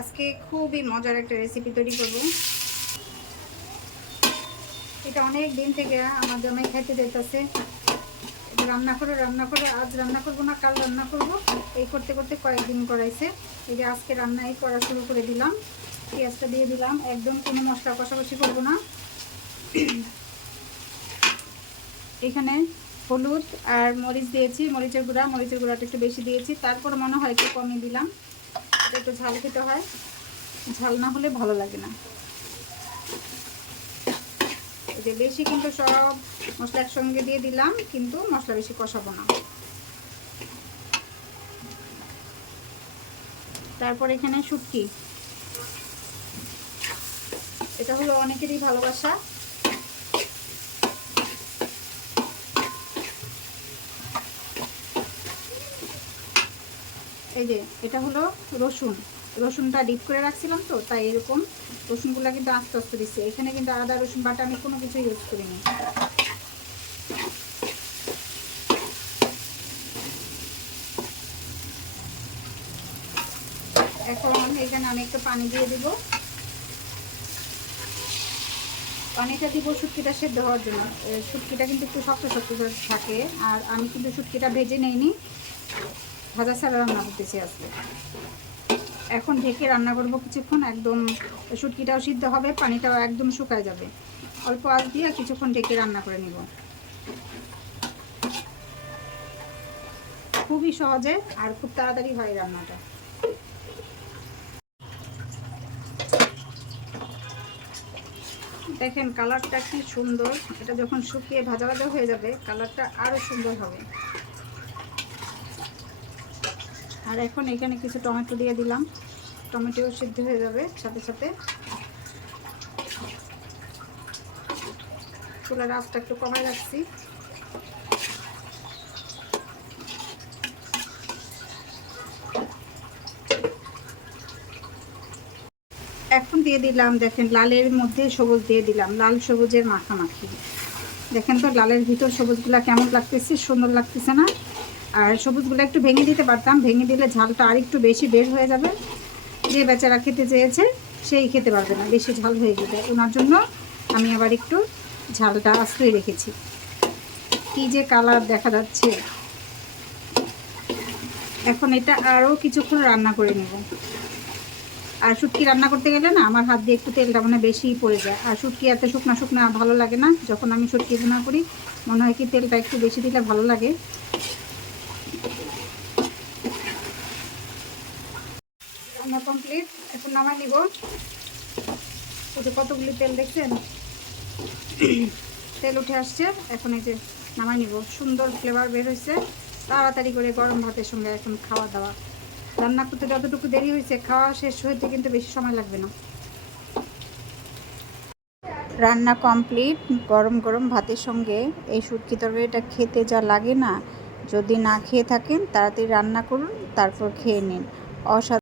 আজকে খুবই মজার একটা রেসিপি তৈরি করব। এটা অনেক দিন থেকে আমার জামাই খাইতে দিতেছে, রান্না করে আজ রান্না করব না কাল রান্না করব, এই করতে করতে কয়েকদিন করাইছে। এই যে আজকে রান্নাই করা শুরু করে দিলাম। পেঁয়াজটা দিয়ে দিলাম, একদম কোনো মশলা কষাকষি করব না। এখানে হলুদ আর মরিচ দিয়েছি, মরিচের গুঁড়াটা একটু বেশি দিয়েছি, তারপর মনে হয় একটু কমিয়ে দিলাম। এটা একটু ঝাল খেতে হয়, ঝাল না হলে ভালো লাগে না। এই যে বেশি কিন্তু সব মশলা একসঙ্গে দিয়ে দিলাম, কিন্তু মশলা বেশি কষাবো না। তারপর এখানে শুটকি, এটা হলো অনেকেরই ভালোবাসা। এই যে এটা হলো রসুনটা ডিপ করে রাখছিলাম, তো তাই এরকম রসুনগুলো কিন্তু আস্তে আস্তে দিচ্ছে। এখানে কিন্তু আদা রসুন বাটা আমি কোনো কিছু ইউজ করিনি। এখন এখানে আমি একটু পানি দিয়ে দিব। পানিটা দিব শুটকিটা সেদ্ধ হওয়ার জন্য। শুটকিটা কিন্তু একটু শক্ত শক্ত থাকে, আর আমি কিন্তু শুটকিটা ভেজে নেইনি, ভাজা ছাড়া রান্না করতেছি আজকে। এখন ঢেকে রান্না করব কিছুক্ষণ, একদম শুটকিটাও সিদ্ধ হবে, পানিটাও একদম শুকায় যাবে। অল্প আঁচ দিয়ে কিছুক্ষণ ঢেকে রান্না করে নিব। খুবই সহজে আর খুব তাড়াতাড়ি হয় রান্নাটা। দেখেন কালারটা কি সুন্দর, এটা যখন শুকিয়ে ভাজা ভাজা হয়ে যাবে কালারটা আরও সুন্দর হবে। আর এখন এখানে কিছু টমেটো দিয়ে দিলাম, টমেটোও সিদ্ধ হয়ে যাবে সাথে সাথে। চুলার আঁচটা একটু কমায় রাখছি। এখন দিয়ে দিলাম, দেখেন লালের মধ্যে সবুজ দিয়ে দিলাম, লাল সবুজের মাখামাখি। দেখেন তো লালের ভিতর সবুজগুলা কেমন লাগতেছে, সুন্দর লাগতেছে না? আর সবুজগুলো একটু ভেঙে দিতে পারতাম, ভেঙে দিলে ঝালটা আর একটু বেশি বের হয়ে যাবে। যে বেচারা খেতে চেয়েছে সেই খেতে পারবে না, বেশি ঝাল হয়ে যাবে। ওনার জন্য আমি আবার একটু ঝালটা আস্তেই রেখেছি। কি যে কালার দেখা যাচ্ছে। এখন এটা আরও কিছুক্ষণ রান্না করে নেব। আর শুটকি রান্না করতে গেলে না আমার হাত দিয়ে একটু তেলটা মানে বেশিই পড়ে যায়। আর শুটকি এত শুকনা শুকনা ভালো লাগে না। যখন আমি শুটকি রান্না করি মনে হয় কি তেলটা একটু বেশি দিলে ভালো লাগে। রান্না কমপ্লিট, এখন নামাই নিব। ওই যে কতগুলি তেল দেখছেন, তেল উঠে আসছে। এখন এই যে নামাই নিব, সুন্দর ফ্লেভার বের হয়েছে। তাড়াতাড়ি করে গরম ভাতের সঙ্গে এখন খাওয়া দাওয়া। রান্না করতে যতটুকু দেরি হয়েছে, খাওয়া শেষ হইতে কিন্তু বেশি সময় লাগবে না। রান্না কমপ্লিট, গরম গরম ভাতের সঙ্গে এই শুটকি তরকারিটা খেতে যা লাগে না, যদি না খেয়ে থাকেন তাড়াতাড়ি রান্না করুন, তারপর খেয়ে নিন। অসাধারণ।